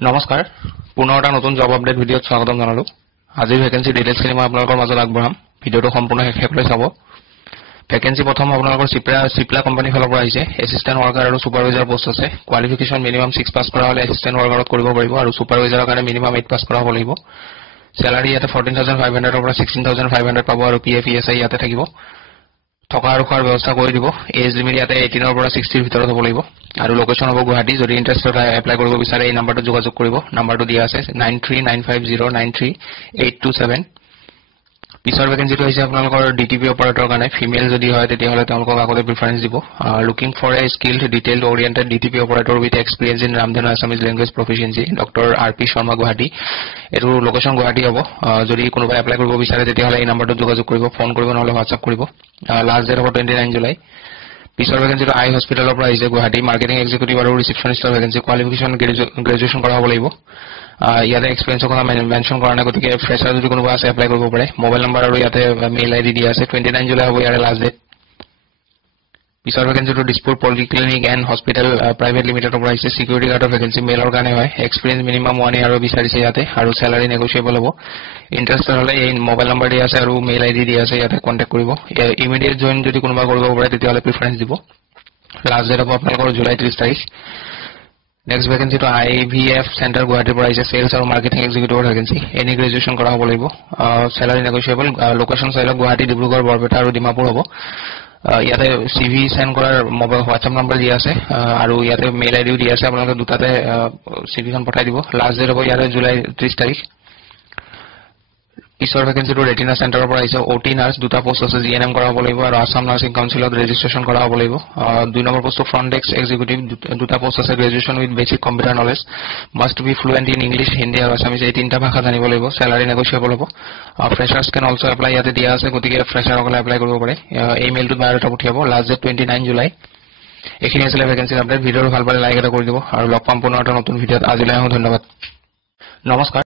নমস্কাৰ পুনৰ এটা নতুন জব আপডেট ভিডিঅ'ত স্বাগতম জনালো আজি ভ্যাকেন্সি ডিটেইলছখিনি মই আপোনালোকৰ মাজত আগবঢ়াম ভিডিঅ'টো সম্পূৰ্ণ শেষলৈ চাব ভ্যাকেন্সি প্ৰথম আপোনালোকৰ চিপলা কোম্পানী ফালৰ পৰা আহিছে এসিস্ট্যান্ট ওয়াৰ্কাৰ আৰু সুপাৰভাইজাৰ পোষ্ট আছে কোৱালিফিকেশন মিনিমাম 6 পাস কৰা হলে এসিস্ট্যান্ট ওয়াৰ্কাৰত কৰিব পাৰিব আৰু সুপাৰভাইজাৰৰ কাৰণে মিনিমাম 8 পাস কৰা হ'ব লাগিব স্যালাৰি ইয়াতে 14500 ৰ পৰা 16500 পাব আৰু পিএফ ইএসআই ইয়াতে থাকিব থকা আৰু খোৱাৰ ব্যৱস্থা কৰি দিব এজ লিমিট ইয়াতে 18 ৰ পৰা 60 ৰ ভিতৰত হ'ব লাগিব আৰু লোকেশন হ'ব গুৱাহাটী যদি ইন্টাৰেস্টেড হয় এপ্লাই কৰিব বিচাৰে এই নম্বৰটো যোগাযোগ কৰিব নম্বৰটো দিয়া আছে 9395093827 পিছৰ ভ্যাকেন্সিটো হৈছে আপোনালোকৰ ডিটিপি অপাৰেটৰ কাৰণে ফিমেল যদি হয় তেতিয়া হলে তেওঁলোকক আগতে প্ৰিফাৰেন্স দিব looking for a skilled detailed oriented DTP operator with experience in Ramdhenu Assamese language proficiency doctor RP Sharma Guwahati এটো লোকেশন গুৱাহাটী হ'ব যদি কোনোবা এপ্লাই কৰিব বিচাৰে তেতিয়া হলে এই নম্বৰটো যোগাযোগ কৰিব ফোন কৰিব নহলে WhatsApp কৰিব লাষ্ট ডেট হ'ব 29 জুলাই পিছৰ ভ্যাকেন্সিটো আই হস্পিটালৰ পৰা আহিছে গুৱাহাটী মাৰ্কেটিং এক্সিকিউটিভ আৰু ৰিসেপশনিষ্টৰ ভ্যাকেন্সি কোৱালিফিকেশন গ্ৰেজুৱেচন কৰা হ'ব লাগিব ইয়াতে এক্সপেৰিয়েন্সৰ কথা মেনশন কৰা নাই গতিকে ফ্ৰেছাৰ যদি কোনোবা আছে এপ্লাই কৰিব পাৰে মোবাইল নম্বৰ আৰু ইয়াতে মেইল আইডি দিয়া আছে 29 জুলাই হ'ব ইয়াৰ লাষ্ট ডেট পিছৰ ভ্যাকেন্সিটো Dispur polyclinic and hospital private লিমিটেডৰ পৰা আহিছে সিকিউৰিটি গাৰ্ডৰ ভ্যাকেন্সি মেইলৰ কাৰণে হয় এক্সপেৰিয়েন্স মিনিমাম 1 ইয়াৰ বিচাৰিছে ইয়াতে আৰু স্যালাৰি নেগোশিয়েবল হ'ব ইন্টাৰেস্টেড হলে এই মোবাইল নম্বৰ দিয়া আছে আৰু মেইল আইডি দিয়া আছে ইয়াতে কন্টাক্ট কৰিব ইমিডিয়েট জয়েন যদি কোনোবা কৰিব পাৰে তেতিয়া হলে প্ৰিফাৰেন্স দিব লাষ্ট ডেট হ'ব আপোনালোকৰ জুলাই 30 তাৰিখ নেক্সট ভ্যাকেন্সিটো আইভিএফ সেন্টাৰ গুৱাহাটীৰ পৰা আহিছে সেলছ আৰু মাৰ্কেটিং এক্সিকিউটিভৰ ভ্যাকেন্সি এনি গ্ৰেজুৱেচন কৰা হ'ব লাগিব স্যালাৰি নেগোশিয়েবল লোকেশন চাইলক গুৱাহাটী ডিব্ৰুগড় বৰপেটা আৰু ডিমাপুৰ হ'ব ইয়াতে সিভি সেন্ড কৰাৰ মোবাইল WhatsApp নম্বৰ দিয়া আছে আৰু ইয়াতে মেইল আইডিও দিয়া আছে আপোনালোকে দুটাতে সিভিখন পঠাই দিব লাষ্ট ডেট হ'ব ইয়াতে জুলাই 30 তাৰিখ পিছৰ ভ্যাকেন্সিটো ৰেটিনা সেন্টাৰৰ পৰা আহিছে ওটি নাৰ্ছ দুটা পোষ্ট আছে জিএনএম কৰা হ'ব লাগিব আৰু আসাম নাৰ্ছিং কাউন্সিলত ৰেজিষ্ট্ৰেচন কৰা হ'ব লাগিব 2 number post front desk executive দুটা পোষ্ট আছে graduation with basic computer knowledge must be fluent in English Hindi আৰু আসামিজ এই তিনটা ভাষা জানিব লাগিব স্যালাৰি নেগোশিয়েবল হ'ব ফ্ৰেছাৰ্ছ কেন অলসো এপ্লাই ইয়াতে দিয়া আছে গতিকে ফ্ৰেছাৰসকলে এপ্লাই কৰিব পাৰে এই মেইলটো বায়'ডাটা পঠিয়াব লাষ্ট ডেট 29 জুলাই এইখিনি আছিল ভ্যাকেন্সি আপডেট ভিডিঅ'টো ভাল পালে লাইক এটা কৰি দিব আৰু লগ পাম পুনৰ এটা নতুন ভিডিঅ'ত আজিলৈ ধন্যবাদ নমস্কাৰ